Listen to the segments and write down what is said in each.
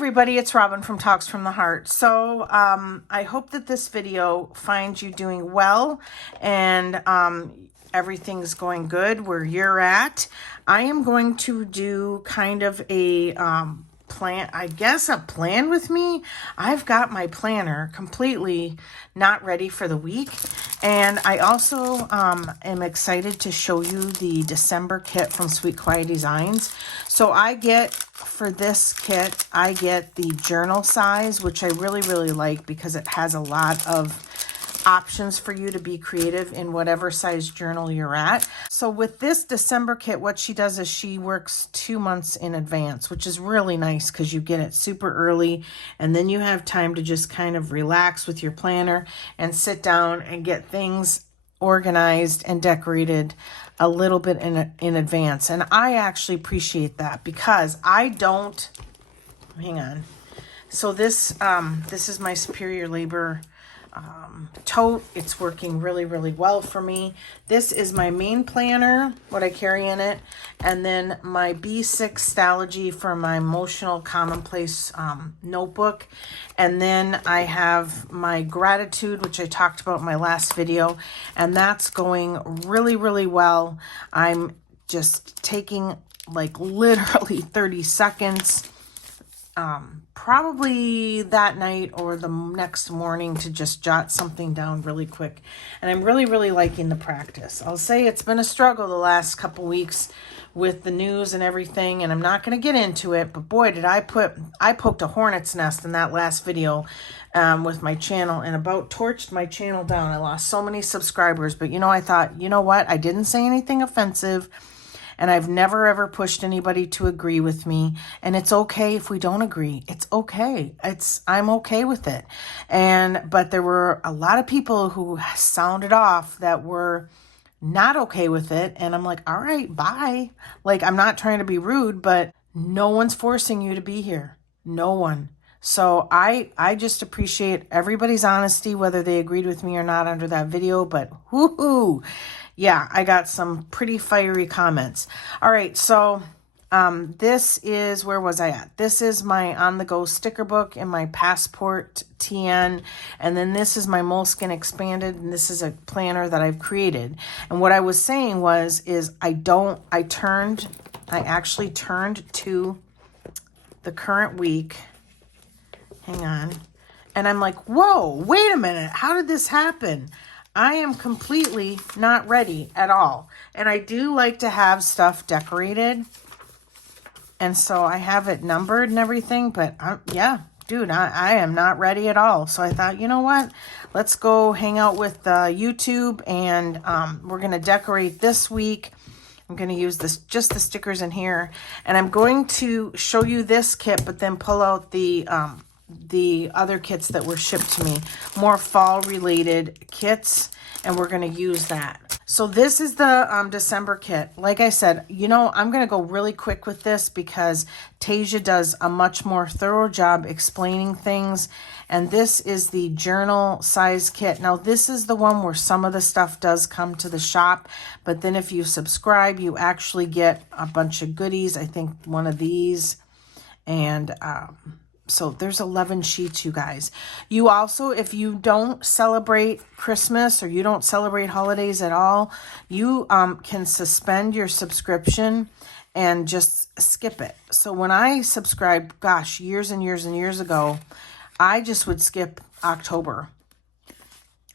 everybody, it's Robin from Talks from the Heart. So I hope that this video finds you doing well and everything's going good where you're at. I am going to do kind of a plan, I guess a plan with me. I've got my planner completely not ready for the week. And I also am excited to show you the December kit from Sweet Quiet Designs. So I get, for this kit, I get the journal size, which I really, really like because it has a lot of options for you to be creative in whatever size journal you're at. So with this December kit, what she does is she works 2 months in advance, which is really nice because you get it super early and then you have time to just kind of relax with your planner and sit down and get things organized and decorated a little bit in advance. And I actually appreciate that because I don't, hang on. So this is my Superior Labor tote. It's working really, really well for me. This is my main planner, what I carry in it, and then my B6 Stalogy for my emotional commonplace notebook. And then I have my gratitude, which I talked about in my last video, and that's going really, really well. I'm just taking like literally 30 seconds probably that night or the next morning to just jot something down really quick. And I'm really, really liking the practice. I'll say it's been a struggle the last couple weeks with the news and everything, and I'm not going to get into it, but boy, did I poked a hornet's nest in that last video with my channel and about torched my channel down. I lost so many subscribers, but I thought, you know what? I didn't say anything offensive. And I've never, ever pushed anybody to agree with me. And it's okay if we don't agree. It's okay. I'm okay with it. But there were a lot of people who sounded off that were not okay with it. And I'm like, all right, bye. Like, I'm not trying to be rude, but no one's forcing you to be here. No one. So I just appreciate everybody's honesty, whether they agreed with me or not under that video. But whoo-hoo. Yeah, I got some pretty fiery comments. All right, so this is, where was I at? This is my on-the-go sticker book and my Passport TN. And then this is my Moleskine Expanded, and this is a planner that I've created. And what I was saying is I actually turned to the current week. Hang on. And I'm like, whoa, wait a minute. How did this happen? I am completely not ready at all. And I do like to have stuff decorated. And so I have it numbered and everything. But yeah, dude, I am not ready at all. So I thought, you know what? Let's go hang out with YouTube. And we're going to decorate this week. I'm going to use just the stickers in here. And I'm going to show you this kit, but then pull out the other kits that were shipped to me, more fall related kits, and we're going to use that. So this is the December kit. Like I said, I'm going to go really quick with this because Tesia does a much more thorough job explaining things. And this is the journal size kit. Now this is the one where some of the stuff does come to the shop, but then if you subscribe, you actually get a bunch of goodies. I think one of these, and so there's 11 sheets, you guys. You also, if you don't celebrate Christmas or you don't celebrate holidays at all, you can suspend your subscription and just skip it. So when I subscribed, gosh, years and years and years ago, I just would skip October.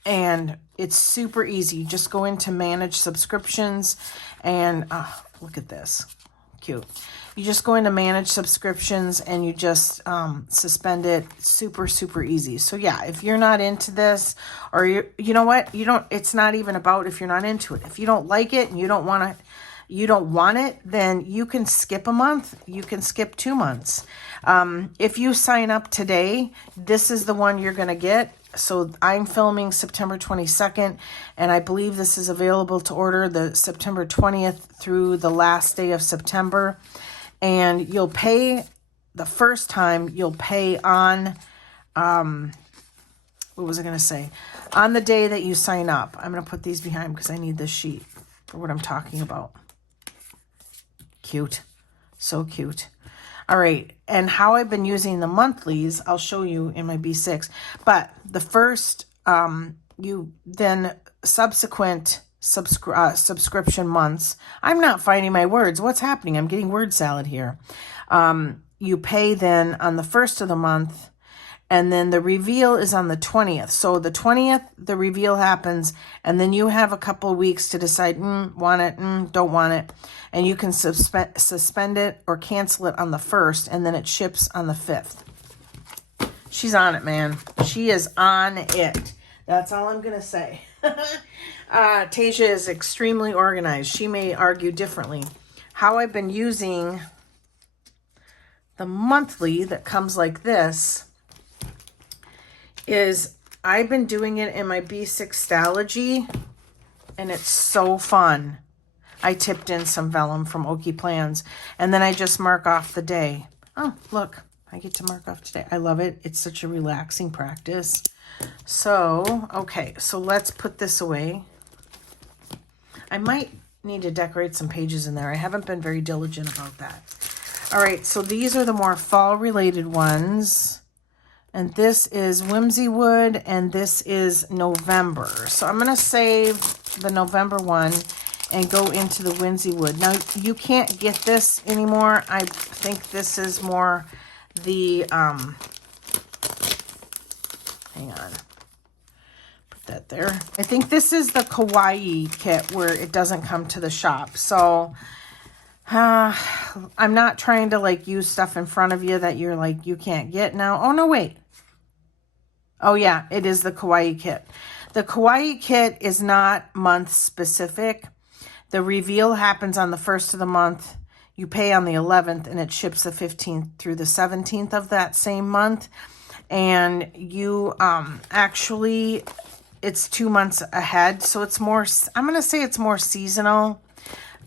And it's super easy. You just go into manage subscriptions and look at this. Cute. You just go into manage subscriptions and you just suspend it. Super, super easy. So yeah, if you're not into this, or you know what, it's not even about if you're not into it. If you don't like it and you don't want it, then you can skip a month. You can skip 2 months. If you sign up today, this is the one you're going to get. So I'm filming September 22nd, and I believe this is available to order the September 20th through the last day of September. And you'll pay the first time, you'll pay on, what was I going to say? On the day that you sign up. I'm going to put these behind because I need this sheet for what I'm talking about. Cute. So cute. All right, and how I've been using the monthlies, I'll show you in my B6. But the first, you then subsequent subscription months. I'm not finding my words. What's happening? I'm getting word salad here. You pay then on the first of the month, and then the reveal is on the 20th. So the 20th, the reveal happens, and then you have a couple of weeks to decide, want it, don't want it. And you can suspend it or cancel it on the 1st, and then it ships on the 5th. She's on it, man. She is on it. That's all I'm going to say. Tesia is extremely organized. She may argue differently. How I've been using the monthly that comes like this is I've been doing it in my B6 Stalogy, and it's so fun. I tipped in some vellum from Okie Plans, and then I just mark off the day. Oh, look, I get to mark off today. I love it. It's such a relaxing practice. So, okay, so let's put this away. I might need to decorate some pages in there. I haven't been very diligent about that. All right, so these are the more fall-related ones. And this is Whimsy Wood, and this is November. So I'm going to save the November one and go into the Whimsy Wood. Now, you can't get this anymore. I think this is more the, hang on. Put that there. I think this is the Kawaii kit where it doesn't come to the shop. So I'm not trying to like use stuff in front of you that you're like, you can't get now. Oh, no, wait. Oh, yeah, it is the Kawaii kit. The Kawaii kit is not month specific. The reveal happens on the 1st of the month. You pay on the 11th, and it ships the 15th through the 17th of that same month. And you actually, it's 2 months ahead. So it's more, I'm going to say it's more seasonal.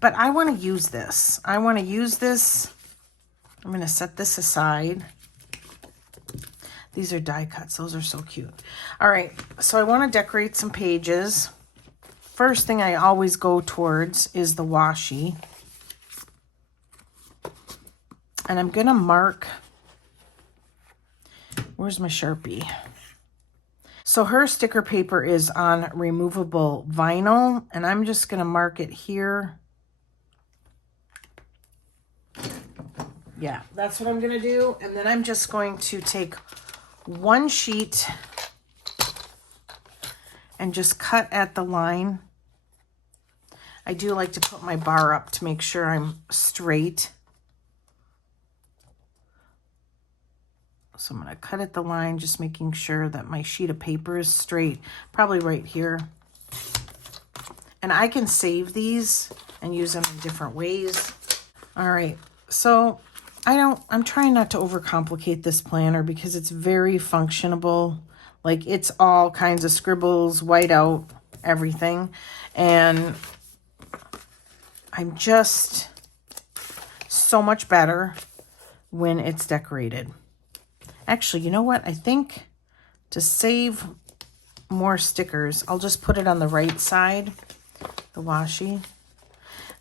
But I want to use this. I want to use this. I'm going to set this aside. These are die cuts. Those are so cute. All right. So I want to decorate some pages. First thing I always go towards is the washi. And I'm going to mark. Where's my Sharpie? So her sticker paper is on removable vinyl. And I'm just going to mark it here. Yeah, that's what I'm going to do. And then I'm just going to take one sheet and just cut at the line. I do like to put my bar up to make sure I'm straight. So I'm going to cut at the line, just making sure that my sheet of paper is straight, probably right here. And I can save these and use them in different ways. All right, so I'm trying not to overcomplicate this planner because it's very functionable. Like it's all kinds of scribbles, white out, everything. And I'm just so much better when it's decorated. Actually, you know what? I think to save more stickers, I'll just put it on the right side, the washi.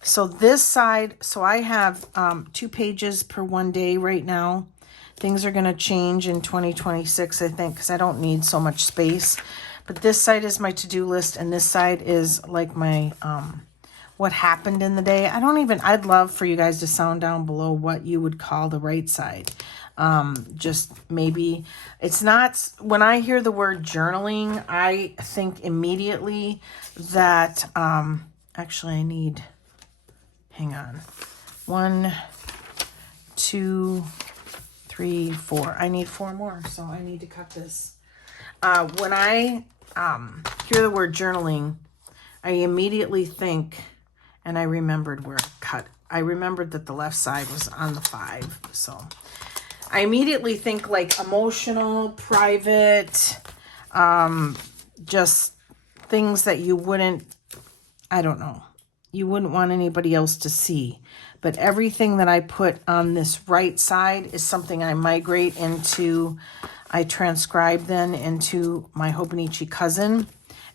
So this side, so I have 2 pages per one day right now. Things are going to change in 2026, I think, because I don't need so much space. But this side is my to-do list, and this side is like my what happened in the day. I'd love for you guys to sound down below what you would call the right side. Just maybe, it's not, when I hear the word journaling, I think immediately that, actually I need, hang on, 1, 2, 3, 4. I need 4 more, so I need to cut this. When I hear the word journaling, I immediately think, and I remembered where I cut. I remembered that the left side was on the 5, so I immediately think like emotional, private, just things that you wouldn't, I don't know, you wouldn't want anybody else to see. But everything that I put on this right side is something I migrate into, I transcribe then into my Hobonichi cousin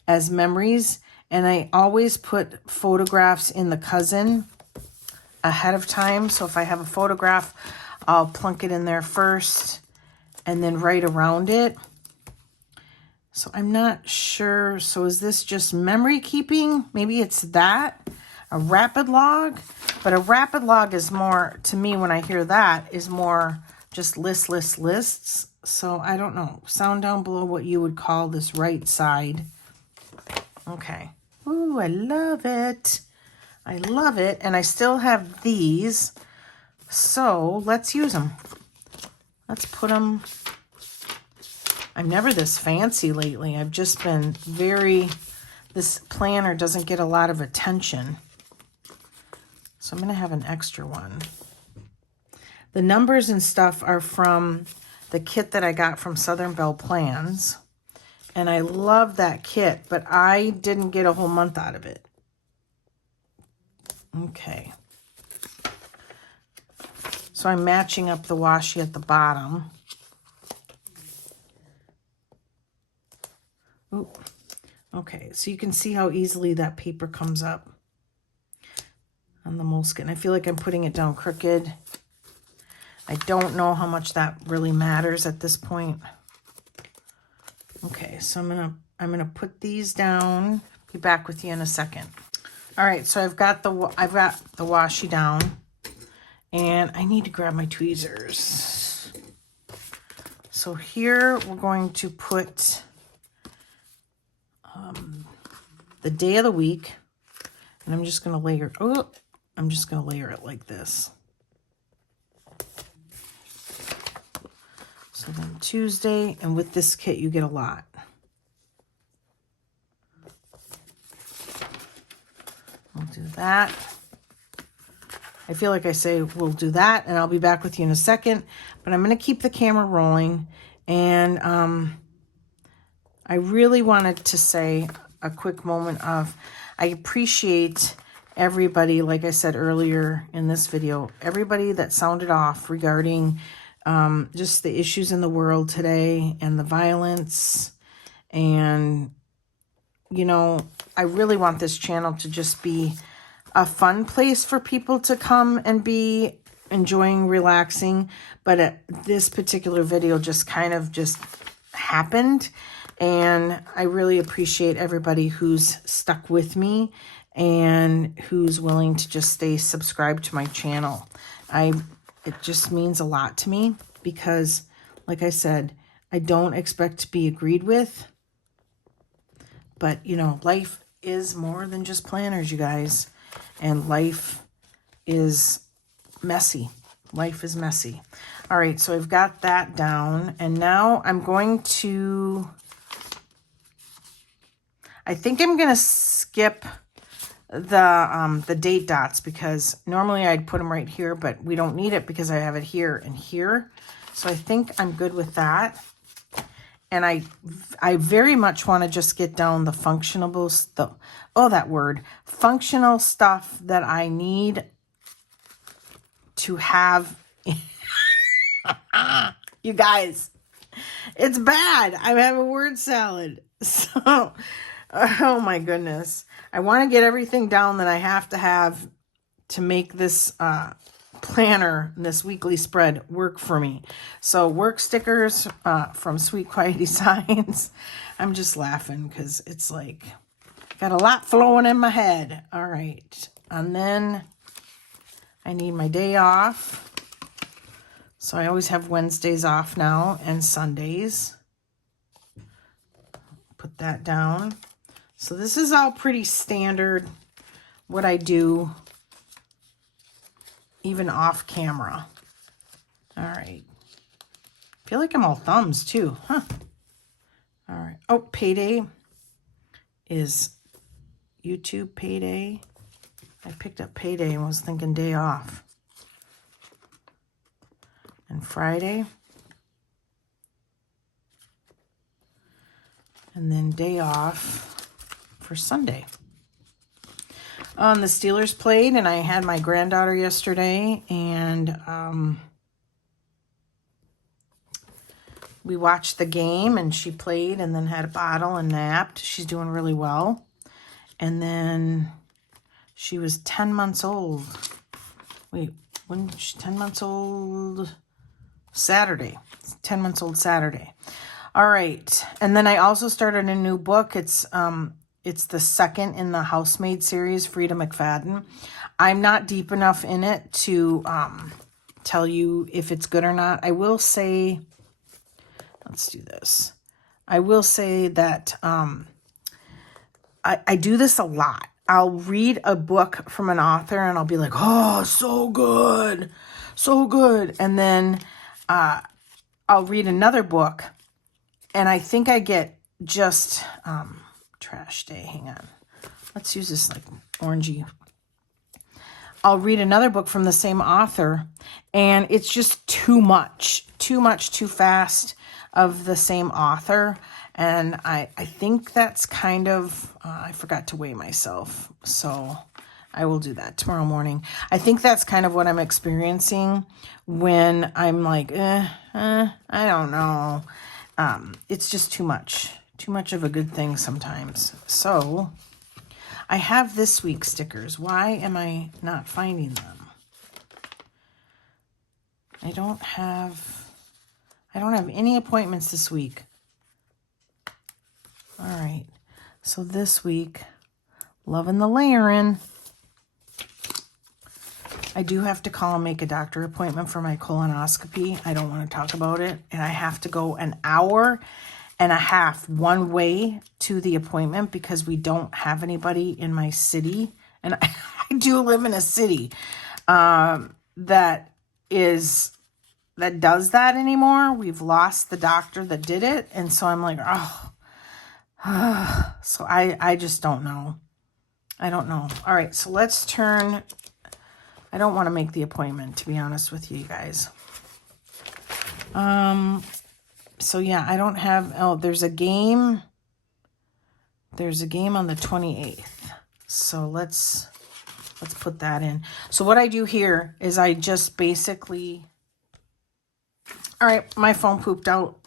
as memories. And I always put photographs in the cousin ahead of time. So if I have a photograph I'll plunk it in there first and then right around it. So I'm not sure. So is this just memory keeping? Maybe it's that. A rapid log. But a rapid log is more, to me, when I hear that, is more just lists. So I don't know. Sound down below what you would call this right side. Okay. Ooh, I love it. I love it. And I still have these. So let's use them. Let's put them. I'm never this fancy lately. I've just been this planner doesn't get a lot of attention. So I'm going to have an extra one. The numbers and stuff are from the kit that I got from Southern Belle Plans. And I love that kit, but I didn't get a whole month out of it. Okay. So I'm matching up the washi at the bottom. Ooh. Okay, so you can see how easily that paper comes up on the Moleskine. I feel like I'm putting it down crooked. I don't know how much that really matters at this point. Okay, so I'm gonna put these down. Be back with you in a second. All right, so I've got the washi down, and I need to grab my tweezers. So here we're going to put the day of the week, and I'm just gonna layer. Oh, I'm just gonna layer it like this. So then Tuesday, and with this kit you get a lot. We'll do that. I feel like I say we'll do that, and I'll be back with you in a second, but I'm going to keep the camera rolling, and I really wanted to say a quick moment of, I appreciate everybody, like I said earlier in this video, everybody that sounded off regarding just the issues in the world today and the violence. And, you know, I really want this channel to just be a fun place for people to come and be enjoying, relaxing. But this particular video just kind of just happened. And I really appreciate everybody who's stuck with me and who's willing to just stay subscribed to my channel. It just means a lot to me because, like I said, I don't expect to be agreed with. But, you know, life is more than just planners, you guys. And life is messy. Life is messy. All right, so I've got that down. And now I'm going to... I think I'm going to skip the date dots because normally I'd put them right here, but we don't need it because I have it here and here. So I think I'm good with that. And I very much want to just get down the functional stuff. Oh, that word. Functional stuff that I need to have. You guys, it's bad. I'm having word salad. So, oh my goodness. I want to get everything down that I have to make this planner, this weekly spread, work for me. So work stickers from Sweet Quiet Designs. I'm just laughing because it's like, got a lot flowing in my head. All right. And then I need my day off. So I always have Wednesdays off now and Sundays. Put that down. So this is all pretty standard, what I do, even off camera. All right. I feel like I'm all thumbs too, huh? All right. Oh, payday is YouTube payday. I picked up payday and was thinking day off. And Friday. And then day off for Sunday. The Steelers played, and I had my granddaughter yesterday, and we watched the game, and she played and then had a bottle and napped. She's doing really well. And then she was 10 months old. Wait, when she's 10 months old, Saturday. 10 months old Saturday. All right. And then I also started a new book. It's the second in the Housemaid series, Frida McFadden. I'm not deep enough in it to tell you if it's good or not. I will say, let's do this. I will say that I do this a lot. I'll read a book from an author and I'll be like, oh, so good, so good. And then I'll read another book and I think I get just trash day. Hang on. Let's use this like orangey. I'll read another book from the same author and it's just too much, too fast of the same author. And I think that's kind of, I forgot to weigh myself, so I will do that tomorrow morning. I think that's kind of what I'm experiencing when I'm like, I don't know. It's just too much of a good thing sometimes. So I have this week's stickers. Why am I not finding them? I don't have any appointments this week. All right, so this week, loving the layering. I do have to call and make a doctor appointment for my colonoscopy. I don't want to talk about it. And I have to go an hour and a half one way to the appointment because we don't have anybody in my city. And I do live in a city that does that anymore. We've lost the doctor that did it. And so I'm like, oh. So I just don't know. I don't know. All right, so let's turn. I don't want to make the appointment, to be honest with you guys. So yeah, I don't have, oh, there's a game. There's a game on the 28th. So let's put that in. So what I do here is I just basically, all right, my phone pooped out.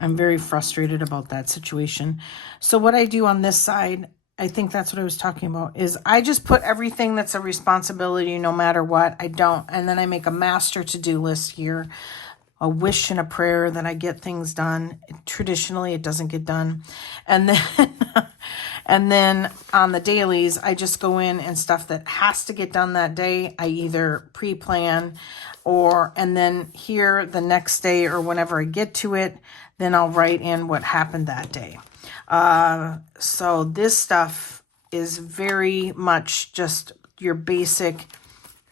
I'm very frustrated about that situation. So what I do on this side, I think that's what I was talking about, is I just put everything that's a responsibility no matter what. And then I make a master to-do list here, a wish and a prayer that I get things done. Traditionally, it doesn't get done. And then, and then on the dailies, I just go in and stuff that has to get done that day, I either pre-plan and then here the next day or whenever I get to it, then I'll write in what happened that day. So this stuff is very much just your basic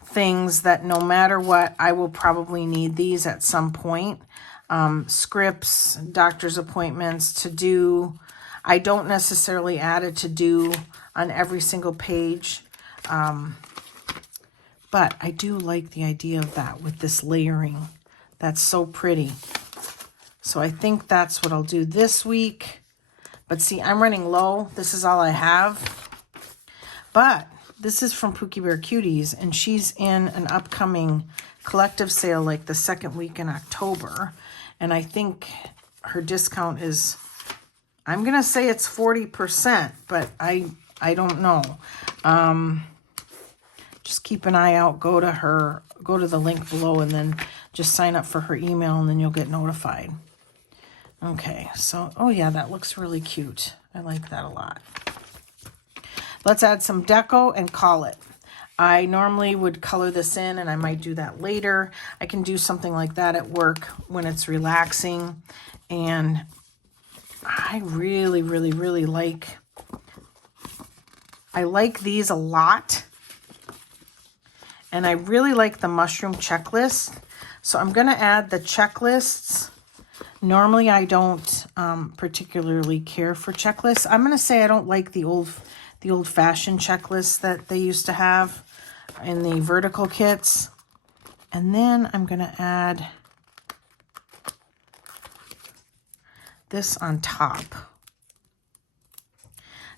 things that no matter what, I will probably need these at some point. Scripts, doctor's appointments, to do. I don't necessarily add a to do on every single page. But I do like the idea of that with this layering. That's so pretty. So I think that's what I'll do this week. But see, I'm running low. This is all I have. But this is from Pookie Bear Cuties, and she's in an upcoming collective sale like the second week in October. And I think her discount is, I'm going to say it's 40%, but I don't know. Just keep an eye out. Go to the link below and then just sign up for her email and then you'll get notified. Okay, so, oh yeah, that looks really cute. I like that a lot. Let's add some deco and call it. I normally would color this in and I might do that later. I can do something like that at work when it's relaxing. And I really, really, really like these a lot. And I really like the mushroom checklist. So I'm going to add the checklists. Normally, I don't particularly care for checklists. I'm going to say I don't like the old-fashioned checklists that they used to have in the vertical kits. And then I'm going to add this on top.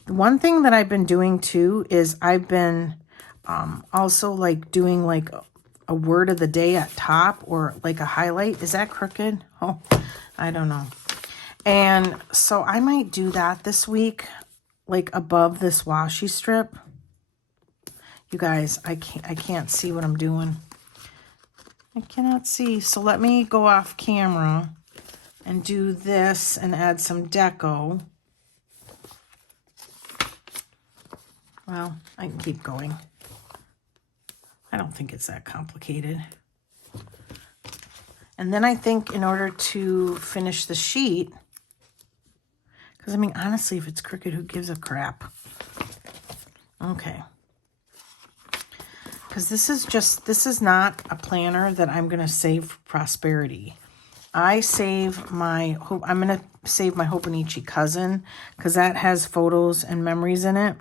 The one thing that I've been doing too is I've been also like doing like a word of the day at top or like a highlight. Is that crooked? Oh, I don't know. And so I might do that this week, like above this washi strip. You guys, I can't see what I'm doing. I cannot see. So let me go off camera and do this and add some deco. Well, I can keep going. I don't think it's that complicated. And then I think in order to finish the sheet, because I mean, honestly, if it's crooked, who gives a crap? Okay. Because this is not a planner that I'm going to save for prosperity. I'm going to save my Hobonichi cousin because that has photos and memories in it.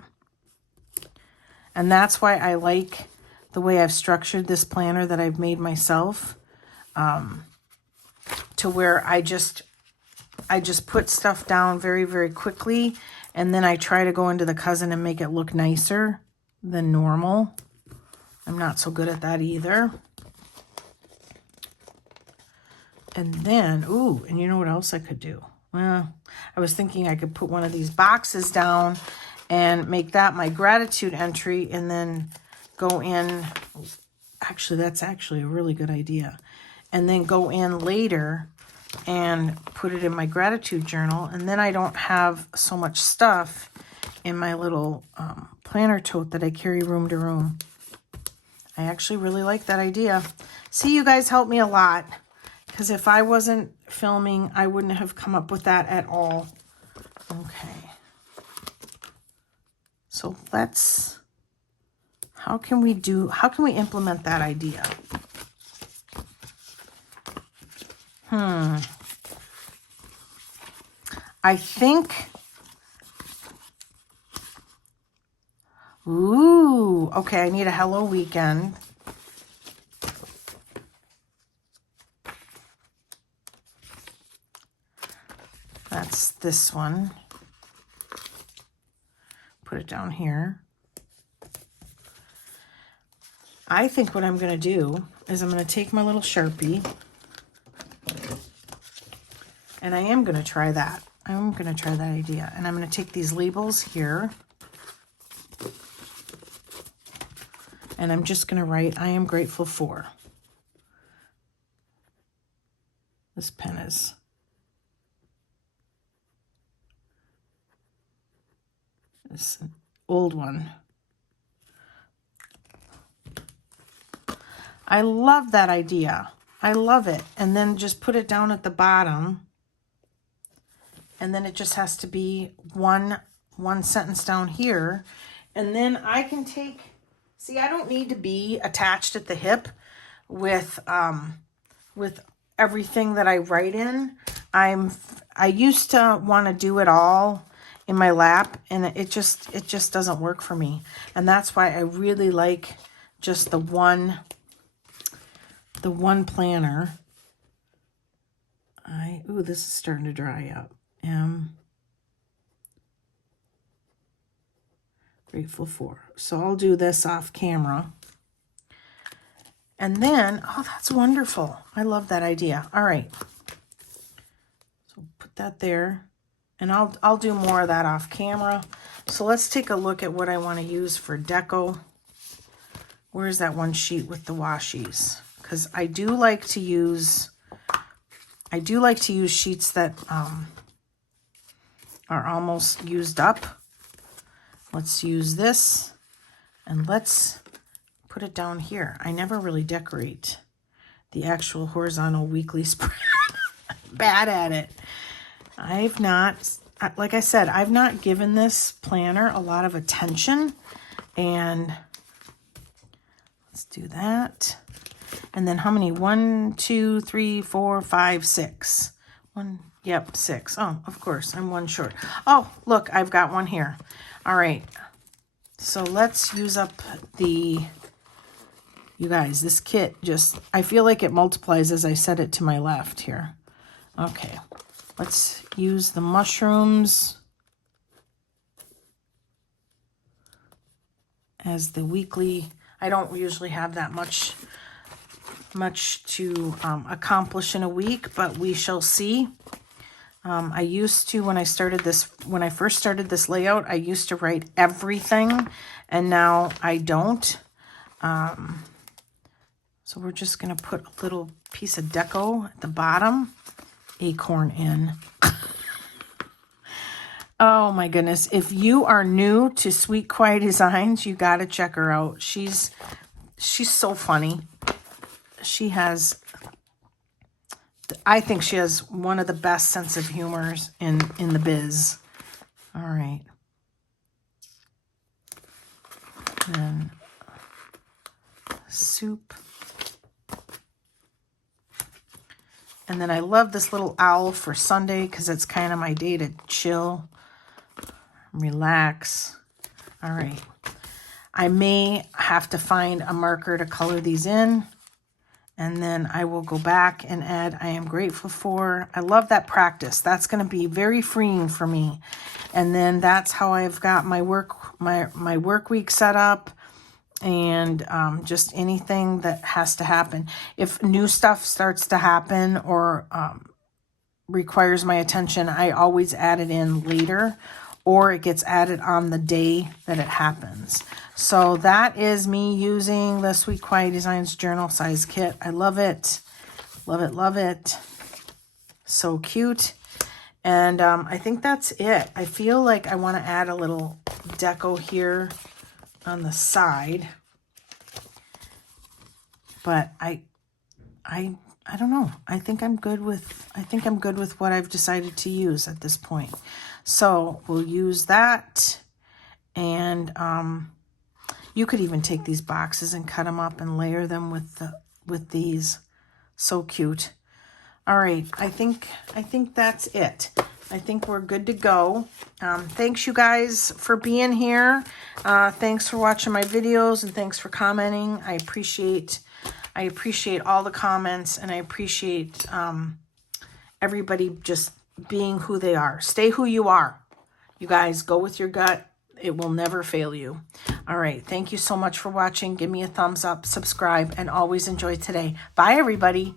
And that's why I like the way I've structured this planner that I've made myself, to where I just put stuff down very, very quickly, and then I try to go into the cousin and make it look nicer than normal. I'm not so good at that either. And then, ooh, and you know what else I could do? Well, I was thinking I could put one of these boxes down and make that my gratitude entry, and then go in. Actually, that's actually a really good idea. And then go in later and put it in my gratitude journal. And then I don't have so much stuff in my little planner tote that I carry room to room. I actually really like that idea. See, you guys helped me a lot. Because if I wasn't filming, I wouldn't have come up with that at all. Okay. So let's, how can we implement that idea? I think, ooh, okay, I need a Hello Weekend. That's this one. Put it down here. I think what I'm going to do is I'm going to take my little Sharpie, and I am going to try that. I'm going to try that idea. And I'm going to take these labels here, and I'm just going to write, I am grateful for. This pen is... It's an old one. I love that idea. I love it. And then just put it down at the bottom. And then it just has to be one sentence down here. And then I can take, see, I don't need to be attached at the hip with everything that I write in. I used to want to do it all in my lap, and it just doesn't work for me. And that's why I really like just the one planner. Ooh, this is starting to dry up. Grateful for. So I'll do this off camera. And then, oh, that's wonderful. I love that idea. All right. So put that there. And I'll do more of that off camera. So let's take a look at what I want to use for deco. Where's that one sheet with the washies? Because I do like to use sheets that are almost used up. Let's use this, and let's put it down here. I never really decorate the actual horizontal weekly spread. Bad at it. I've not, like I said, I've not given this planner a lot of attention, and let's do that. And then how many? 1, 2, 3, 4, 5, 6. Yep, 6. Oh, of course, I'm one short. Oh, look, I've got one here. All right. So let's use up you guys, this kit just, I feel like it multiplies as I set it to my left here. Okay. Let's use the mushrooms as the weekly. I don't usually have that much to accomplish in a week, but we shall see. I used to, when I first started this layout, I used to write everything, and now I don't. So we're just going to put a little piece of deco at the bottom. Acorn in. Oh my goodness. If you are new to Sweet Quiet Designs, you got to check her out. She's so funny. She has, I think she has one of the best sense of humors in the biz. All right. Then soup. And then I love this little owl for Sunday because it's kind of my day to chill, relax. All right. I may have to find a marker to color these in. And then I will go back and add I am grateful for. I love that practice. That's going to be very freeing for me. And then that's how I've got my work week set up. And just anything that has to happen. If new stuff starts to happen or requires my attention, I always add it in later, or it gets added on the day that it happens. So that is me using the Sweet Quiet Designs journal size kit. I love it. Love it, love it. So cute. And I think that's it. I feel like I want to add a little deco here on the side, but I don't know. I think I'm good with what I've decided to use at this point. So we'll use that, and you could even take these boxes and cut them up and layer them with these. So cute. All right, I think that's it. I think we're good to go. Thanks, you guys, for being here. Thanks for watching my videos, and thanks for commenting. I appreciate all the comments, and I appreciate everybody just being who they are. Stay who you are. You guys, go with your gut. It will never fail you. All right, thank you so much for watching. Give me a thumbs up, subscribe, and always enjoy today. Bye, everybody.